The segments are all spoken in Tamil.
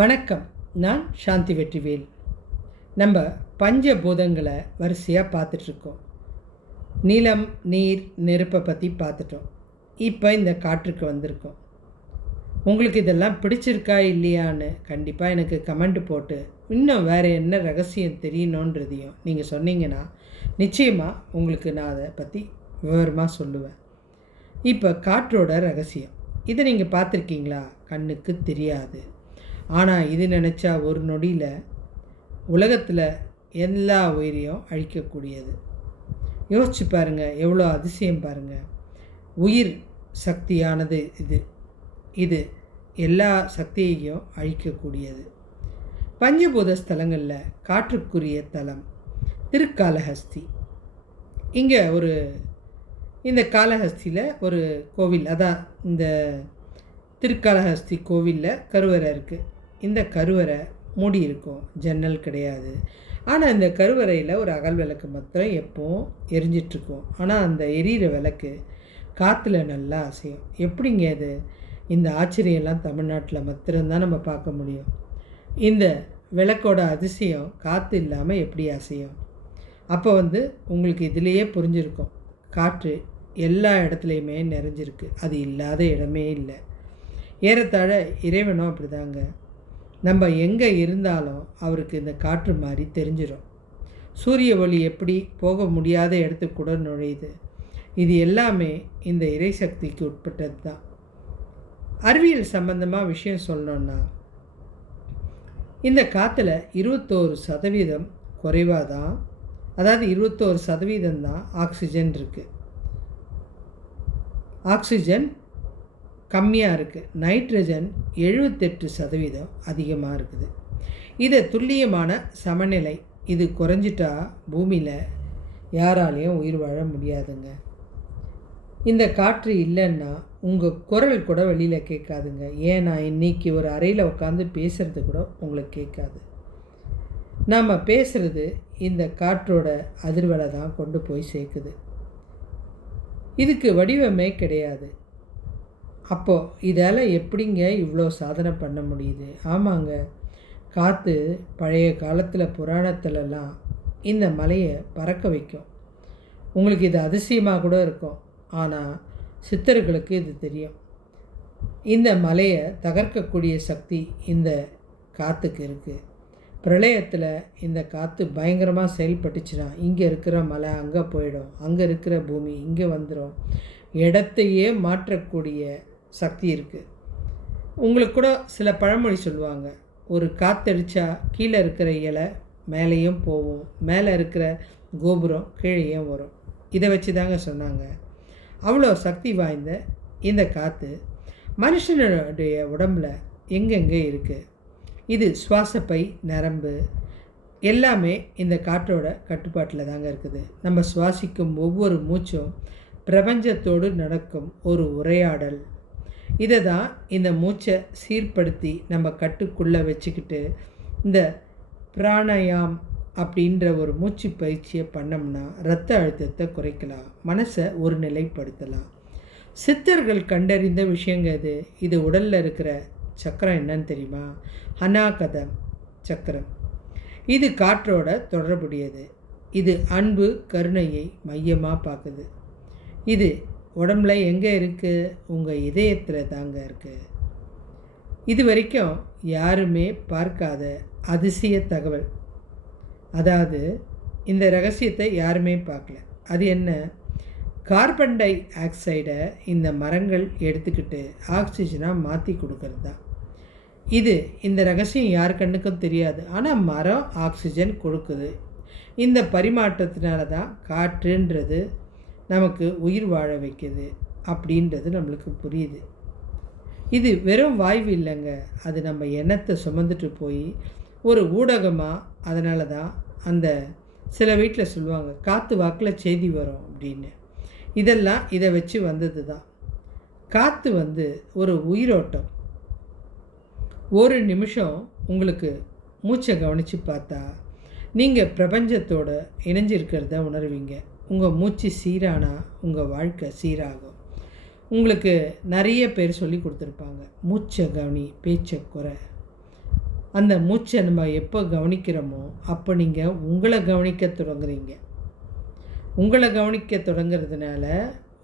வணக்கம். நான் சாந்தி வெற்றிவேல். நம்ம பஞ்சபூதங்களை வரிசையாக பார்த்துட்ருக்கோம். நிலம், நீர், நெருப்பை பற்றி பார்த்துட்டோம். இப்போ இந்த காற்றுக்கு வந்திருக்கோம். உங்களுக்கு இதெல்லாம் பிடிச்சிருக்கா இல்லையான்னு கண்டிப்பாக எனக்கு கமெண்ட் போட்டு இன்னும் வேறு என்ன ரகசியம் தெரியணுன்றதையும் நீங்கள் சொன்னீங்கன்னா நிச்சயமாக உங்களுக்கு நான் அதை பற்றி விவரமாக சொல்லுவேன். இப்போ காற்றோட ரகசியம் இதை நீங்கள் பார்த்துருக்கீங்களா? கண்ணுக்கு தெரியாது. ஆனால் இது நினச்சா ஒரு நொடியில் உலகத்தில் எல்லா உயிரையும் அழிக்கக்கூடியது. யோசிச்சு பாருங்கள், எவ்வளோ அதிசயம் பாருங்கள். உயிர் சக்தியானது இது எல்லா சக்தியையும் அழிக்கக்கூடியது. பஞ்சபூத ஸ்தலங்களில் காற்றுக்குரிய தலம் திருக்காளஹஸ்தி. இங்கே இந்த காளஹஸ்தியில் ஒரு கோவில், அதான் இந்த திருக்காளஹஸ்தி கோவிலில் கருவறை இருக்குது. இந்த கருவறை மூடி இருக்கும், ஜன்னல் கிடையாது. ஆனால் இந்த கருவறையில் ஒரு அகல் விளக்கு மாத்திரம் எப்போவும் எரிஞ்சிட்ருக்கும். ஆனால் அந்த எரியிற விளக்கு காற்றுல நல்லா அசையும். எப்படிங்க அது? இந்த ஆச்சரியெல்லாம் தமிழ்நாட்டில் மாத்திரம்தான் நம்ம பார்க்க முடியும். இந்த விளக்கோட அதிசயம் காற்று இல்லாமல் எப்படி அசையும்? அப்போ உங்களுக்கு இதிலேயே புரிஞ்சிருக்கும், காற்று எல்லா இடத்துலையுமே நிறைஞ்சிருக்கு, அது இல்லாத இடமே இல்லை. ஏறத்தாழ இறைவனும் அப்படிதாங்க. நம்ம எங்கே இருந்தாலும் அவருக்கு இந்த காற்று மாதிரி தெரிஞ்சிடும். சூரிய ஒளி எப்படி போக முடியாத இடத்துக்கு கூட நுழையுது. இது எல்லாமே இந்த இறை சக்திக்கு உட்பட்டது தான். அறிவியல் சம்பந்தமாக விஷயம் சொல்லணுன்னா, இந்த காற்றுல 21% குறைவாக தான், அதாவது 21% தான் ஆக்சிஜன் இருக்குது. ஆக்சிஜன் கம்மியாக இருக்குது. நைட்ரஜன் 78% அதிகமாக இருக்குது. இது துல்லியமான சமநிலை. இது குறைஞ்சிட்டா பூமியில் யாராலையும் உயிர் வாழ முடியாதுங்க. இந்த காற்று இல்லைன்னா உங்கள் குரல் கூட வெளியில் கேட்காதுங்க. ஏன், நான் இன்றைக்கி ஒரு அறையில் உட்காந்து பேசுகிறது கூட உங்களுக்கு கேட்காது. நாம் பேசுகிறது இந்த காற்றோட அதிர்வலை தான் கொண்டு போய் சேர்க்குது. இதுக்கு வடிவமே கிடையாது. அப்போது இதால் எப்படிங்க இவ்வளோ சாதனை பண்ண முடியுது? ஆமாங்க, காற்று பழைய காலத்தில் புராணத்துலலாம் இந்த மலையை பறக்க வைக்கும். உங்களுக்கு இது அதிசயமாக கூட இருக்கும். ஆனால் சித்தர்களுக்கு இது தெரியும். இந்த மலையை தகர்க்கக்கூடிய சக்தி இந்த காற்றுக்கு இருக்குது. பிரளயத்தில் இந்த காற்று பயங்கரமாக செயல்பட்டுச்சுன்னா இங்கே இருக்கிற மலை அங்கே போயிடும், அங்கே இருக்கிற பூமி இங்கே வந்துடும். இடத்தையே மாற்றக்கூடிய சக்தி இருக்குது. உங்களுக்கு கூட சில பழமொழி சொல்லுவாங்க, ஒரு காற்றடிச்சா கீழே இருக்கிற இலை மேலேயும் போகும், மேலே இருக்கிற கோபுரம் கீழேயும் வரும். இதை வச்சு தாங்க சொன்னாங்க. அவ்வளோ சக்தி வாய்ந்த இந்த காற்று மனுஷனுடைய உடம்பில் எங்கெங்கே இருக்குது. இது சுவாசப்பை, நரம்பு எல்லாமே இந்த காற்றோட கட்டுப்பாட்டில் தாங்க இருக்குது. நம்ம சுவாசிக்கும் ஒவ்வொரு மூச்சும் பிரபஞ்சத்தோடு நடக்கும் ஒரு உரையாடல். இதை தான் இந்த மூச்சை சீர்படுத்தி நம்ம கட்டுக்குள்ளே வச்சுக்கிட்டு இந்த பிராணாயாம் அப்படின்ற ஒரு மூச்சு பயிற்சியை பண்ணோம்னா இரத்த அழுத்தத்தை குறைக்கலாம், மனசை ஒரு நிலைப்படுத்தலாம். சித்தர்கள் கண்டறிந்த விஷயங்க இது. இது உடலில் இருக்கிற சக்கரம் என்னன்னு தெரியுமா? அநாகதம் சக்கரம். இது காற்றோட தொடர்புடையது. இது அன்பு, கருணையை மையமாக பார்க்குது. இது உடம்புல எங்கே இருக்குது? உங்கள் இதயத்தில் தாங்க இருக்குது. இது வரைக்கும் யாருமே பார்க்காத அதிசய தகவல். அதாவது இந்த ரகசியத்தை யாருமே பார்க்கல. அது என்ன? கார்பன் டை ஆக்சைடை இந்த மரங்கள் எடுத்துக்கிட்டு ஆக்சிஜனாக மாற்றி கொடுக்கறது தான். இந்த ரகசியம் யார் கண்ணுக்கும் தெரியாது. ஆனால் மரம் ஆக்சிஜன் கொடுக்குது. இந்த பரிமாற்றத்தினால தான் காற்றுன்றது நமக்கு உயிர் வாழ வைக்குது அப்படின்றது நம்மளுக்கு புரியுது. இது வெறும் வாய்வு இல்லைங்க, அது நம்ம எண்ணத்தை சுமந்துட்டு போய் ஒரு ஊடகமாக. அதனால தான் அந்த சில வீட்டில் சொல்லுவாங்க, காற்று வாக்கில் செய்தி வரும் அப்படின்னு. இதெல்லாம் இதை வச்சு வந்தது தான். காற்று ஒரு உயிரோட்டம். ஒரு நிமிஷம் உங்களுக்கு மூச்சை கவனித்து பார்த்தா நீங்கள் பிரபஞ்சத்தோடு இணைஞ்சிருக்கிறத உணர்வீங்க. உங்கள் மூச்சு சீரானா உங்கள் வாழ்க்கை சீராகும். உங்களுக்கு நிறைய பேர் சொல்லி கொடுத்துருப்பாங்க, மூச்சை கவனி, பேச்சை குறை. அந்த மூச்சை நம்ம எப்போ கவனிக்கிறோமோ அப்போ நீங்கள் உங்களை கவனிக்க தொடங்குறீங்க. உங்களை கவனிக்க தொடங்கிறதுனால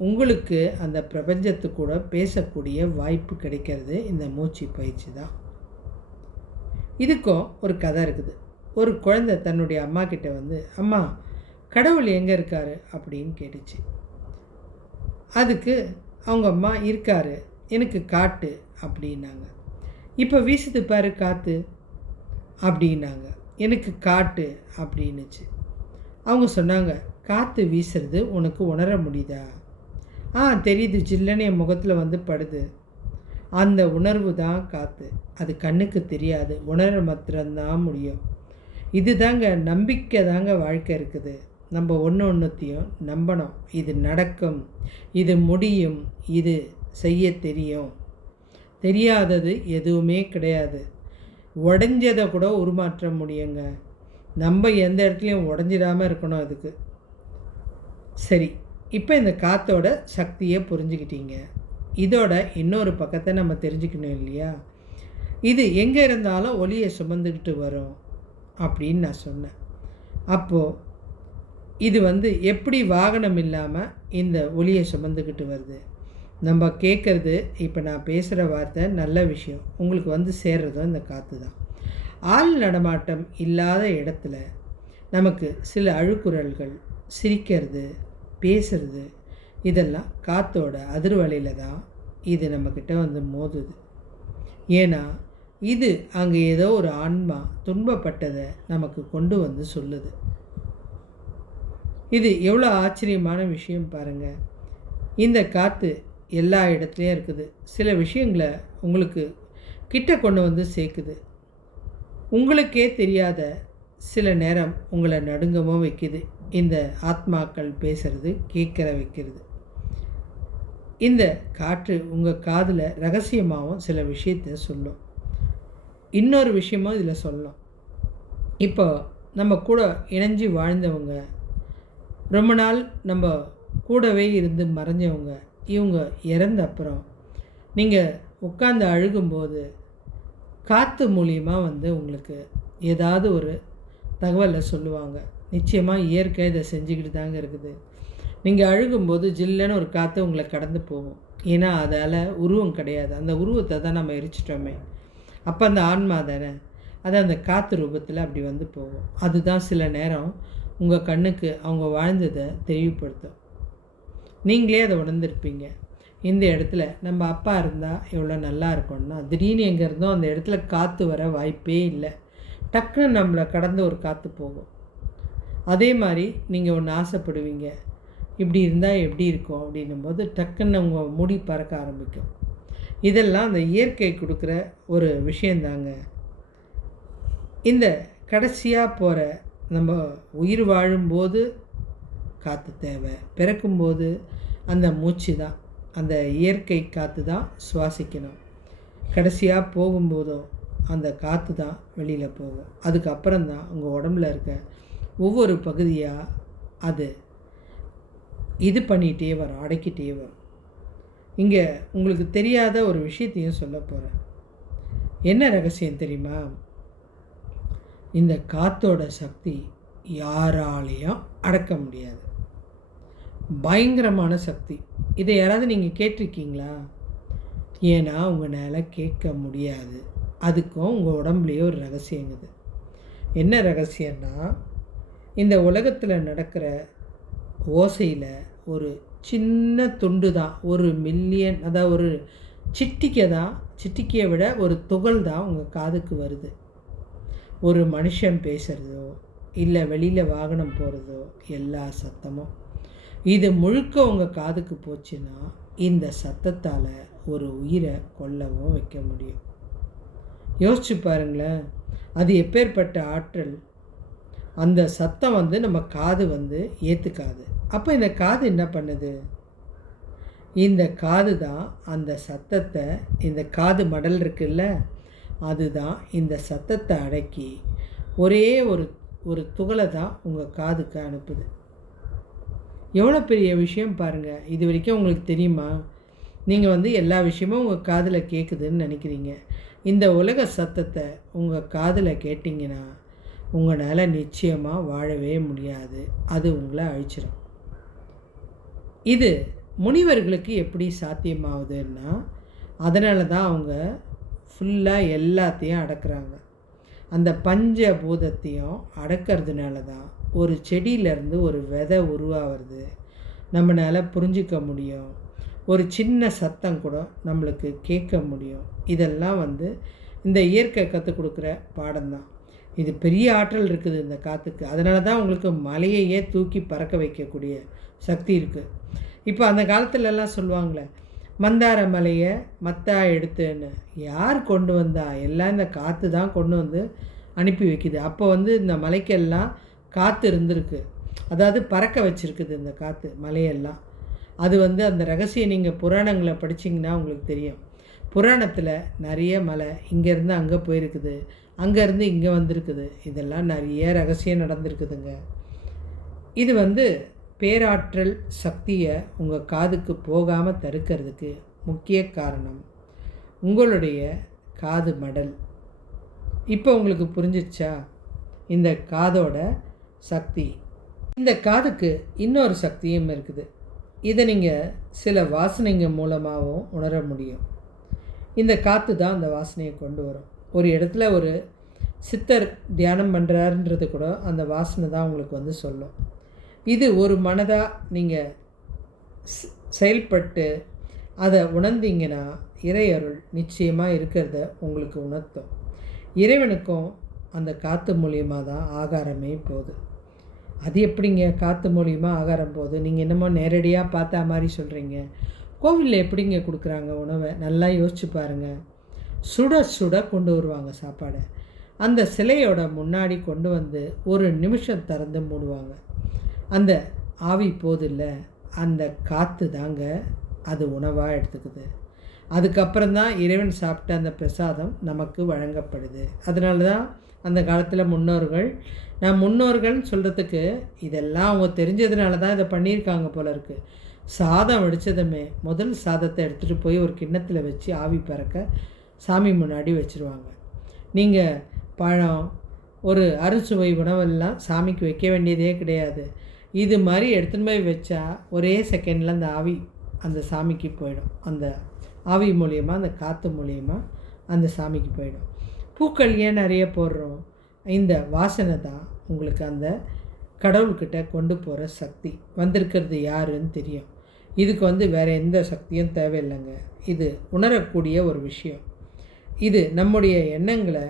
உங்களுக்கு அந்த பிரபஞ்சத்து கூட பேசக்கூடிய வாய்ப்பு கிடைக்கிறது இந்த மூச்சு பயிற்சி தான். இதுக்கும் ஒரு கதை இருக்குது. ஒரு குழந்தை தன்னுடைய அம்மா கிட்ட வந்து, அம்மா கடவுள் எங்கே இருக்கார் அப்படின்னு கேட்டுச்சு. அதுக்கு அவங்க அம்மா, இருக்காரு, எனக்கு காட்டு அப்படின்னாங்க. இப்போ வீசுது பாரு காற்று அப்படின்னாங்க. எனக்கு காட்டு அப்படின்னுச்சு. அவங்க சொன்னாங்க, காற்று வீசுறது உனக்கு உணர முடியுதா? தெரியுது, ஜில்லுன்னு என் முகத்தில் வந்து படுது. அந்த உணர்வு தான் காற்று. அது கண்ணுக்கு தெரியாது, உணர மாத்திரம்தான் முடியும். இது தாங்க நம்பிக்கை தாங்க வாழ்க்கை இருக்குது. நம்ம ஒன்றுத்தையும் நம்பணும். இது நடக்கும், இது முடியும், இது செய்ய தெரியும். தெரியாதது எதுவுமே கிடையாது. உடஞ்சதை கூட உருமாற்ற முடியுங்க. நம்ம எந்த இடத்துலையும் உடஞ்சிடாமல் இருக்கணும். அதுக்கு சரி, இப்போ இந்த காற்றோட சக்தியை புரிஞ்சுக்கிட்டீங்க. இதோட இன்னொரு பக்கத்தை நம்ம தெரிஞ்சுக்கணும் இல்லையா? இது எங்கே இருந்தாலும் ஒளியை சுமந்துக்கிட்டு வரும் அப்படின்னு நான் சொன்னேன். அப்போது இது வந்து எப்படி வாகனம் இல்லாமல் இந்த ஒளியை சுமந்துக்கிட்டு வருது? நம்ம கேட்குறது, இப்போ நான் பேசுகிற வார்த்தை நல்ல விஷயம் உங்களுக்கு வந்து சேர்றதும் இந்த காற்று தான். ஆள் நடமாட்டம் இல்லாத இடத்துல நமக்கு சில அழுக்குரல்கள், சிரிக்கிறது, பேசுறது, இதெல்லாம் காற்றோட அதிர்வலையில் தான் இது நம்மக்கிட்ட வந்து மோதுது. ஏன்னா இது அங்கே ஏதோ ஒரு ஆன்மா துன்பப்பட்டதை நமக்கு கொண்டு வந்து சொல்லுது. இது எவ்வளோ ஆச்சரியமான விஷயம் பாருங்கள். இந்த காற்று எல்லா இடத்துலையும் இருக்குது. சில விஷயங்களை உங்களுக்கு கிட்ட கொண்டு வந்து சேர்க்குது. உங்களுக்கே தெரியாத சில நேரம் உங்களை நடுங்கவும் வைக்குது. இந்த ஆத்மாக்கள் பேசுகிறது, கேட்குற வைக்கிறது. இந்த காற்று உங்கள் காதில் ரகசியமாகவும் சில விஷயத்தை சொல்லும். இன்னொரு விஷயமும் இதில் சொல்லலாம். இப்போ நம்ம கூட இணைஞ்சு வாழ்ந்தவங்க, ரொம்ப நாள் நம்ம கூடவே இருந்து மறைஞ்சவங்க, இவங்க இறந்த அப்புறம் நீங்கள் உட்காந்து அழுகும்போது காற்று மூலியமாக வந்து உங்களுக்கு ஏதாவது ஒரு தகவலை சொல்லுவாங்க. நிச்சயமாக இயற்கை இதை செஞ்சுக்கிட்டு தாங்க இருக்குது. நீங்கள் அழுகும்போது ஜில்லுன்னு ஒரு காற்று உங்களை கடந்து போகும். ஏன்னா அதால் உருவம் கிடையாது. அந்த உருவத்தை தான் நம்ம எரிச்சிட்டோமே. அப்போ அந்த ஆன்மா தானே, அது அந்த காற்று ரூபத்தில் அப்படி வந்து போகும். அதுதான் சில நேரம் உங்கள் கண்ணுக்கு அவங்க வாழ்ந்ததை தெளிவுபடுத்தும். நீங்களே அதை உணர்ந்திருப்பீங்க. இந்த இடத்துல நம்ம அப்பா இருந்தால் எவ்வளோ நல்லா இருக்கும்னா, திடீர்னு எங்கே இருந்தோம் அந்த இடத்துல காற்று வர வாய்ப்பே இல்லை. டக்குன்னு நம்மளை கடந்து ஒரு காற்று போகும். அதே மாதிரி நீங்கள் ஒன்று ஆசைப்படுவீங்க, இப்படி இருந்தால் எப்படி இருக்கும் அப்படின்னும்போது டக்குன்னு உங்கள் முடி பறக்க ஆரம்பிக்கும். இதெல்லாம் அந்த இயற்கை கொடுக்குற ஒரு விஷயந்தாங்க. இந்த கடைசியாக போகிற நம்ம உயிர் வாழும்போது காற்று தேவை, பிறக்கும்போது அந்த மூச்சு தான், அந்த இயற்கை காற்று தான் சுவாசிக்கணும். கடைசியாக போகும்போதும் அந்த காற்று தான் வெளியில் போகும். அதுக்கப்புறம் தான் உங்கள் உடம்புல இருக்க ஒவ்வொரு பகுதியாக அது இது பண்ணிகிட்டே வரும், அடக்கிட்டே வரும். இங்கே உங்களுக்கு தெரியாத ஒரு விஷயத்தையும் சொல்ல போகிறேன். என்ன ரகசியம் தெரியுமா? இந்த காற்றோட சக்தி யாராலையும் அடக்க முடியாது. பயங்கரமான சக்தி. இதை யாராவது நீங்கள் கேட்டிருக்கீங்களா? ஏன்னா உங்களால் கேட்க முடியாது. அதுக்கும் உங்கள் உடம்புலேயே ஒரு ரகசியங்குது. என்ன ரகசியம்னா, இந்த உலகத்தில் நடக்கிற ஓசையில் ஒரு சின்ன துண்டு தான், ஒரு மில்லியன், அதாவது ஒரு சிட்டிக்கை தான், சிட்டிக்கையை விட ஒரு துகள் தான் உங்கள் காதுக்கு வருது. ஒரு மனுஷன் பேசுகிறதோ இல்லை வெளியில் வாகனம் போகிறதோ எல்லா சத்தமும் இது முழுக்க உங்கள் காதுக்கு போச்சுன்னா இந்த சத்தத்தால் ஒரு உயிரை கொல்லவும் வைக்க முடியும். யோசிச்சு பாருங்களேன், அது எப்பேற்பட்ட ஆற்றல். அந்த சத்தம் வந்து நம்ம காது வந்து ஏற்றுக்காது. அப்போ இந்த காது என்ன பண்ணுது? இந்த காது தான் அந்த சத்தத்தை, இந்த காது மடல் இருக்குல்ல, அதுதான் இந்த சத்தத்தை அடக்கி ஒரே ஒரு துகளை தான் உங்கள் காதுக்கு அனுப்புது. எவ்வளோ பெரிய விஷயம் பாருங்கள். இது வரைக்கும் உங்களுக்கு தெரியுமா? நீங்கள் வந்து எல்லா விஷயமும் உங்கள் காதில் கேட்குதுன்னு நினைக்கிறீங்க. இந்த உலக சத்தத்தை உங்கள் காதில் கேட்டிங்கன்னா உங்களால் நிச்சயமாக வாழவே முடியாது. அது உங்களை அழிச்சிடும். இது முனிவர்களுக்கு எப்படி சாத்தியமாகுதுன்னா, அதனால தான் அவங்க ஃபுல்லாக எல்லாத்தையும் அடக்குறாங்க. அந்த பஞ்சபூதத்தையும் அடக்கிறதுனால தான் ஒரு செடியிலேருந்து ஒரு விதை உருவாகிறது நம்மளால் புரிஞ்சிக்க முடியும். ஒரு சின்ன சத்தம் கூட நம்மளுக்கு கேட்க முடியும். இதெல்லாம் இந்த இயற்கை கற்றுக் கொடுக்குற பாடம்தான். இது பெரிய ஆற்றல் இருக்குது இந்த காற்றுக்கு. அதனால தான் உங்களுக்கு மலையையே தூக்கி பறக்க வைக்கக்கூடிய சக்தி இருக்குது. இப்போ அந்த காலத்துலலாம் சொல்லுவாங்களே, மந்தார மலையை மத்தா எடுத்துன்னு. யார் கொண்டு வந்தா? எல்லாம் இந்த காற்று தான் கொண்டு வந்து அனுப்பி வைக்குது. அப்போ இந்த மலைக்கெல்லாம் காற்று இருந்திருக்கு. அதாவது பறக்க வச்சுருக்குது இந்த காற்று மலையெல்லாம். அது அந்த ரகசியம் நீங்கள் புராணங்களை படிச்சிங்கன்னா உங்களுக்கு தெரியும். புராணத்தில் நிறைய மலை இங்கேருந்து அங்கே போயிருக்குது, அங்கேருந்து இங்கே வந்திருக்குது. இதெல்லாம் நிறைய ரகசியம் நடந்திருக்குதுங்க. இது பேராற்றல் சக்தியை உங்கள் காதுக்கு போகாமல் தடுக்கிறதுக்கு முக்கிய காரணம் உங்களுடைய காது மடல். இப்போ உங்களுக்கு புரிஞ்சிச்சா இந்த காதோட சக்தி? இந்த காதுக்கு இன்னொரு சக்தியும் இருக்குது. இதை நீங்கள் சில வாசனைங்க மூலமாகவும் உணர முடியும். இந்த காற்று தான் அந்த வாசனையை கொண்டு வரும். ஒரு இடத்துல ஒரு சித்தர் தியானம் பண்ணுறாருன்றது கூட அந்த வாசனை தான் உங்களுக்கு சொல்லும். இது ஒரு மனதாக நீங்கள் செயல்பட்டு அதை உணர்ந்தீங்கன்னா இறையருள் நிச்சயமாக இருக்கிறத உங்களுக்கு உணர்த்தும். இறைவனுக்கும் அந்த காற்று மூலியமாக தான் ஆகாரமே போகுது. அது எப்படிங்க காற்று மூலியமாக ஆகாரம் போகுது? நீங்கள் என்னமோ நேரடியாக பார்த்தா மாதிரி சொல்கிறீங்க. கோவிலில் எப்படிங்க கொடுக்குறாங்க உணவை? நல்லா யோசிச்சு பாருங்கள். சுட சுட கொண்டு வருவாங்க சாப்பாடை. அந்த சிலையோட முன்னாடி கொண்டு ஒரு நிமிஷம் திறந்து மூடுவாங்க. அந்த ஆவி போதில்ல, அந்த காற்று தாங்க அது உணவாக எடுத்துக்குது. அதுக்கப்புறம்தான் இறைவன் சாப்பிட்ட அந்த பிரசாதம் நமக்கு வழங்கப்படுது. அதனால தான் அந்த காலத்தில் முன்னோர்கள், நான் முன்னோர்கள்னு சொல்கிறதுக்கு இதெல்லாம் அவங்க தெரிஞ்சதுனால தான் இதை பண்ணியிருக்காங்க போல இருக்குது. சாதம் வடித்ததுமே முதல் சாதத்தை எடுத்துகிட்டு போய் ஒரு கிண்ணத்தில் வச்சு ஆவி பறக்க சாமி முன்னாடி வச்சுருவாங்க. நீங்கள் பழம், ஒரு அறுசுவை உணவெல்லாம் சாமிக்கு வைக்க வேண்டியதே கிடையாது. இது மாதிரி எடுத்துன்னு போய் வச்சா ஒரே செகண்டில் அந்த ஆவி அந்த சாமிக்கு போயிடும். அந்த ஆவி மூலியமாக, அந்த காற்று மூலியமாக அந்த சாமிக்கு போயிடும். பூக்கள் ஏன் நிறைய போடுறோம்? இந்த வாசனை தான் உங்களுக்கு அந்த கடவுள்கிட்ட கொண்டு போகிற சக்தி. வந்திருக்கிறது யாருன்னு தெரியும். இதுக்கு வேறு எந்த சக்தியும் தேவையில்லைங்க. இது உணரக்கூடிய ஒரு விஷயம். இது நம்முடைய எண்ணங்களை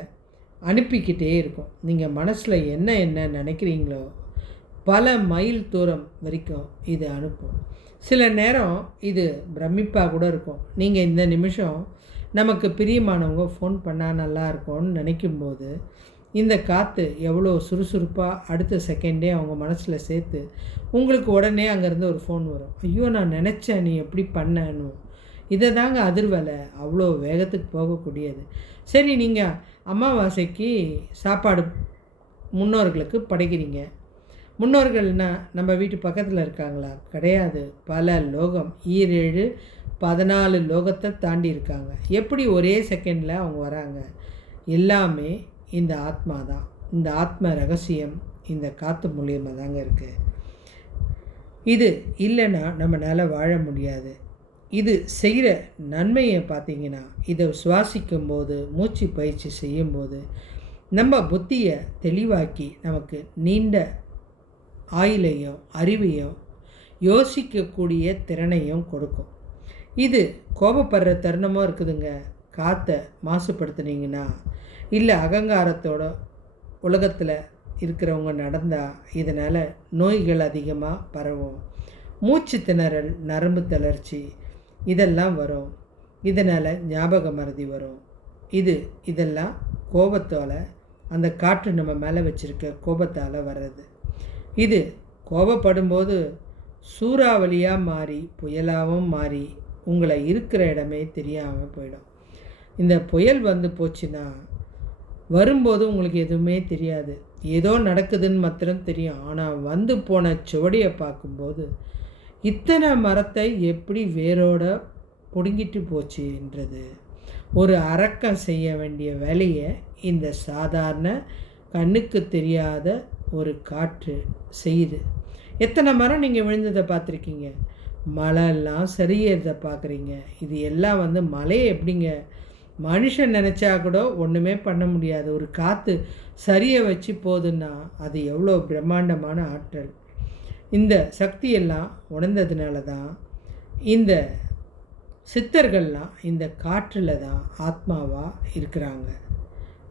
அனுப்பிக்கிட்டே இருக்கும். நீங்கள் மனசில் என்ன நினைக்கிறீங்களோ பல மைல் தூரம் வரைக்கும் இது அனுப்பும். சில நேரம் இது பிரமிப்பாக கூட இருக்கும். நீங்கள் இந்த நிமிஷம் நமக்கு பிரியமானவங்க ஃபோன் பண்ணால் நல்லா இருக்கும்னு நினைக்கும்போது இந்த காற்று எவ்வளோ சுறுசுறுப்பாக அடுத்த செகண்டே அவங்க மனசில் சேர்த்து உங்களுக்கு உடனே அங்கேருந்து ஒரு ஃபோன் வரும். ஐயோ, நான் நினச்சேன், நீ எப்படி பண்ணணும். இதை தாங்க அதிர்வலை, அவ்வளோ வேகத்துக்கு போகக்கூடியது. சரி, நீங்கள் அமாவாசைக்கு சாப்பாடு முன்னோர்களுக்கு படைக்கிறீங்க. முன்னோர்கள்னால் நம்ம வீட்டு பக்கத்தில் இருக்காங்களா? கிடையாது. பல லோகம், 7 14 லோகத்தை தாண்டி இருக்காங்க. எப்படி ஒரே செகண்டில் அவங்க வராங்க? எல்லாமே இந்த ஆத்மா தான். இந்த ஆத்ம ரகசியம் இந்த காற்று மூலியமாக தாங்க இருக்குது. இது இல்லைன்னா நம்மளால் வாழ முடியாது. இது செய்கிற நன்மையை பார்த்திங்கன்னா, இதை சுவாசிக்கும்போது, மூச்சு பயிற்சி செய்யும்போது நம்ம புத்தியை தெளிவாக்கி நமக்கு நீண்ட ஆயுளையும் அறிவையும் யோசிக்கக்கூடிய திறனையும் கொடுக்கும். இது கோபப்படுற தருணமாக இருக்குதுங்க. காற்றை மாசுபடுத்துனீங்கன்னா, இல்லை அகங்காரத்தோட உலகத்தில் இருக்கிறவங்க நடந்தால் இதனால் நோய்கள் அதிகமாக பரவும். மூச்சு திணறல், நரம்பு தளர்ச்சி இதெல்லாம் வரும். இதனால் ஞாபக மறதி வரும். இதெல்லாம் கோபத்தால், அந்த காற்று நம்ம மேலே வச்சுருக்க கோபத்தால் வர்றது. இது கோபப்படும்போது சூறாவளியாக மாறி புயலாகவும் மாறி உங்களை இருக்கிற இடமே தெரியாமல் போயிடும். இந்த புயல் போச்சுன்னா வரும்போது உங்களுக்கு எதுவுமே தெரியாது. ஏதோ நடக்குதுன்னு மாத்திரம் தெரியும். ஆனால் போன சுவடியை பார்க்கும்போது இத்தனை மரத்தை எப்படி வேரோட பிடுங்கிட்டு போச்சுன்றது ஒரு அரக்கம் செய்ய வேண்டிய வேலையை இந்த சாதாரண கண்ணுக்கு தெரியாத ஒரு காற்று செய்யுது. எத்தனை மரம் நீங்கள் விழுந்ததை பார்த்துருக்கீங்க? மழைலாம் சரியறதை பார்க்குறீங்க. இது எல்லாம் மழையை எப்படிங்க மனுஷன் நினச்சா கூட ஒன்றுமே பண்ண முடியாது. ஒரு காற்று சரியை வச்சு போகுதுன்னா அது எவ்வளோ பிரம்மாண்டமான ஆற்றல். இந்த சக்தியெல்லாம் உணர்ந்ததுனால தான் இந்த சித்தர்கள்லாம் இந்த காற்றில் தான் ஆத்மாவாக இருக்கிறாங்க.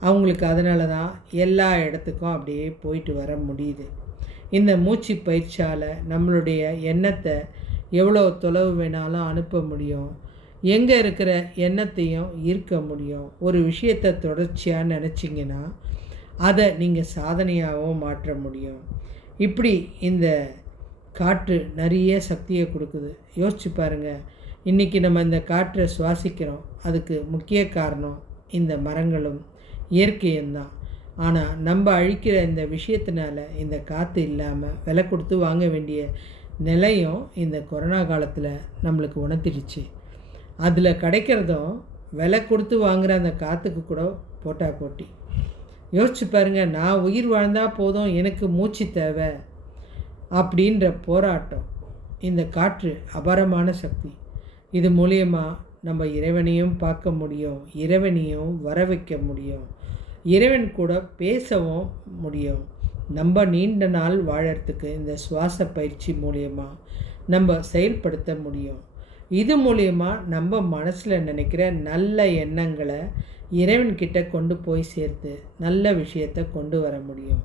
அவங்களுக்கு அதனால தான் எல்லா இடத்துக்கும் அப்படியே போயிட்டு வர முடியுது. இந்த மூச்சு பயிற்சியால் நம்மளுடைய எண்ணத்தை எவ்வளோ தொலைவு வேணாலும் அனுப்ப முடியும். எங்கே இருக்கிற எண்ணத்தையும் ஈர்க்க முடியும். ஒரு விஷயத்தை தொடர்ச்சியாக நினச்சிங்கன்னா அதை நீங்கள் சாதனையாகவும் மாற்ற முடியும். இப்படி இந்த காற்று நிறைய சக்தியை கொடுக்குது. யோசிச்சு பாருங்கள். இன்றைக்கி நம்ம இந்த காற்றை சுவாசிக்கிறோம். அதுக்கு முக்கிய காரணம் இந்த மரங்களும் இயற்கையும் தான். ஆனால் நம்ம அழிக்கிற இந்த விஷயத்தினால இந்த காற்று இல்லாமல் விலை கொடுத்து வாங்க வேண்டிய நிலையும் இந்த கொரோனா காலத்தில் நம்மளுக்கு உணர்த்திடுச்சு. அதில் கிடைக்கிறதும் விலை கொடுத்து வாங்குகிற அந்த காற்றுக்கு கூட போட்டா போட்டி. யோசிச்சு பாருங்கள். நான் உயிர் வாழ்ந்தால் போதும், எனக்கு மூச்சு தேவை அப்படின்ற போராட்டம். இந்த காற்று அபாரமான சக்தி. இது மூலியமாக நம்ம இறைவனையும் பார்க்க முடியும், இறைவனையும் வர வைக்க முடியும், இறைவன் கூட பேசவும் முடியும். நம்ம நீண்ட நாள் வாழறதுக்கு இந்த சுவாச பயிற்சி மூலியமாக நம்ம செயல்படுத்த முடியும். இது மூலியமாக நம்ம மனசில் நினைக்கிற நல்ல எண்ணங்களை இறைவன்கிட்ட கொண்டு போய் சேர்த்து நல்ல விஷயத்தை கொண்டு வர முடியும்.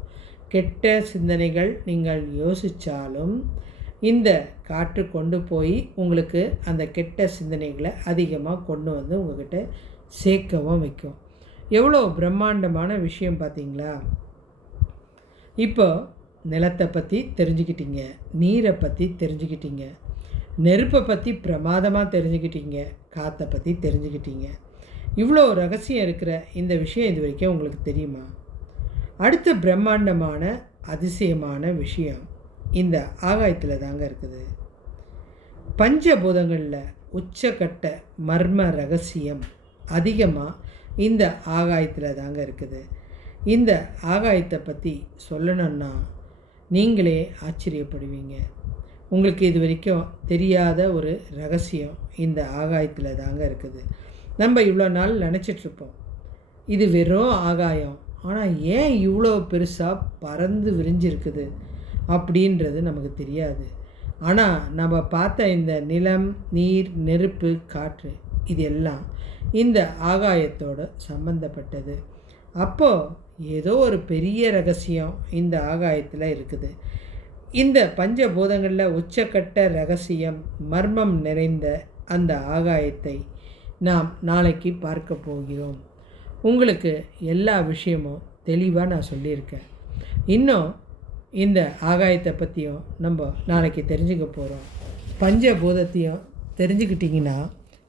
கெட்ட சிந்தனைகள் நீங்கள் யோசித்தாலும் இந்த காற்று கொண்டு போய் உங்களுக்கு அந்த கெட்ட சிந்தனைகளை அதிகமாக கொண்டு வந்து உங்கள்கிட்ட சேர்க்கவும் வைக்கும். எவ்வளோ பிரம்மாண்டமான விஷயம் பார்த்தீங்களா? இப்போ நிலத்தை பற்றி தெரிஞ்சுக்கிட்டீங்க, நீரை பற்றி தெரிஞ்சுக்கிட்டீங்க, நெருப்பை பற்றி பிரமாதமாக தெரிஞ்சுக்கிட்டீங்க, காற்றை பற்றி தெரிஞ்சுக்கிட்டீங்க. இவ்வளோ ரகசியம் இருக்கிற இந்த விஷயம் இது வரைக்கும் உங்களுக்கு தெரியுமா? அடுத்த பிரம்மாண்டமான அதிசயமான விஷயம் இந்த ஆகாயத்தில் தாங்க இருக்குது. பஞ்சபூதங்களில் உச்சக்கட்ட மர்ம ரகசியம் அதிகமாக இந்த ஆகாயத்தில் தாங்க இருக்குது. இந்த ஆகாயத்தை பற்றி சொல்லணுன்னா நீங்களே ஆச்சரியப்படுவீங்க. உங்களுக்கு இது வரைக்கும் தெரியாத ஒரு ரகசியம் இந்த ஆகாயத்தில் தாங்க இருக்குது. நம்ம இவ்வளோ நாள் நினச்சிட்ருப்போம் இது வெறும் ஆகாயம், ஆனால் ஏன் இவ்வளோ பெருசாக பறந்து விரிஞ்சிருக்குது அப்படின்றது நமக்கு தெரியாது. ஆனால் நம்ம பார்த்த இந்த நிலம், நீர், நெருப்பு, காற்று இது எல்லாம் இந்த ஆகாயத்தோடு சம்பந்தப்பட்டது. அப்போது ஏதோ ஒரு பெரிய ரகசியம் இந்த ஆகாயத்தில் இருக்குது. இந்த பஞ்சபூதங்களில் உச்சக்கட்ட ரகசியம் மர்மம் நிறைந்த அந்த ஆகாயத்தை நாம் நாளைக்கு பார்க்க போகிறோம். உங்களுக்கு எல்லா விஷயமும் தெளிவாக நான் சொல்லியிருக்கேன். இன்னும் இந்த ஆகாயத்தை பற்றியும் நம்ம நாளைக்கு தெரிஞ்சுக்க போகிறோம். பஞ்சபூதத்தையும் தெரிஞ்சுக்கிட்டிங்கன்னா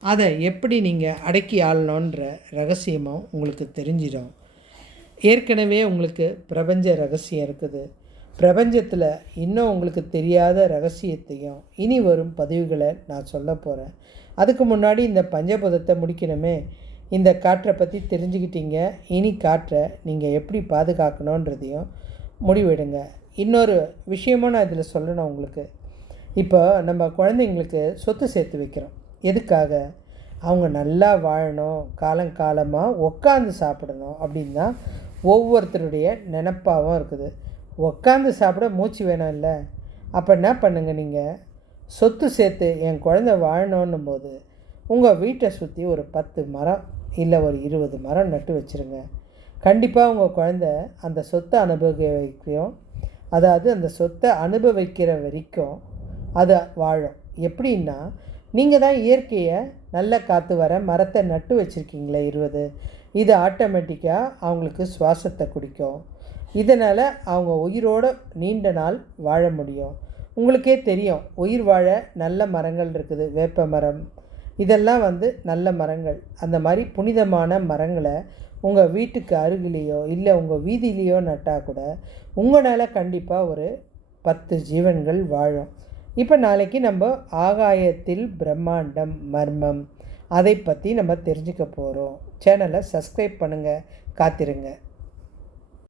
அதை எப்படி நீங்கள் அடக்கி ஆளணுன்ற ரகசியமும் உங்களுக்கு தெரிஞ்சிடும். ஏற்கனவே உங்களுக்கு பிரபஞ்ச ரகசியம் இருக்குது. பிரபஞ்சத்தில் இன்னும் உங்களுக்கு தெரியாத ரகசியத்தையும் இனி வரும் பதிவுகளை நான் சொல்ல போகிறேன். அதுக்கு முன்னாடி இந்த பஞ்சபூதத்தை முடிக்கணுமே. இந்த காற்றை பற்றி தெரிஞ்சுக்கிட்டீங்க. இனி காற்றை நீங்கள் எப்படி பாதுகாக்கணுன்றதையும் முடிவெடுங்க. இன்னொரு விஷயமும் நான் இதில் சொல்லணும் உங்களுக்கு. இப்போ நம்ம குழந்தைங்களுக்கு சொத்து சேர்த்து வைக்கிறோம். எதுக்காக? அவங்க நல்லா வாழணும், காலங்காலமாக உட்காந்து சாப்பிடணும் அப்படின்னு தான் ஒவ்வொருத்தருடைய நினப்பாகவும் இருக்குது. உட்காந்து சாப்பிட மூச்சு வேணும் இல்லை? அப்போ என்ன பண்ணுங்கள், நீங்கள் சொத்து சேர்த்து என் குழந்தை வாழணுன்னும் போது உங்கள் வீட்டை சுற்றி ஒரு 10 மரம் இல்லை ஒரு 20 மரம் நட்டு வச்சுருங்க. கண்டிப்பாக உங்கள் குழந்தை அந்த சொத்தை அனுபவிக்கும். அதாவது அந்த சொத்தை அனுபவிக்கிற வரைக்கும் அது வாழும். எப்படின்னா, நீங்கள் தான் இயற்கையை நல்ல காற்று வர மரத்தை நட்டு வச்சுருக்கீங்களே 20, இது ஆட்டோமேட்டிக்காக அவங்களுக்கு சுவாசத்தை குடிக்கும். இதனால் அவங்க உயிரோடு நீண்ட நாள் வாழ முடியும். உங்களுக்கே தெரியும், உயிர் வாழ நல்ல மரங்கள் இருக்குது. வேப்ப மரம் இதெல்லாம் நல்ல மரங்கள். அந்த மாதிரி புனிதமான மரங்களை உங்கள் வீட்டுக்கு அருகிலேயோ இல்லை உங்கள் வீதியிலேயோ நட்டால் கூட உங்களால் கண்டிப்பாக ஒரு 10 ஜீவன்கள் வாழும். இப்போ நாளைக்கு நம்ம ஆகாயத்தில் பிரம்மாண்டம் மர்மம் அதை பற்றி நம்ம தெரிஞ்சுக்க போகிறோம். சேனலை சப்ஸ்கிரைப் பண்ணுங்கள். காத்திருங்க.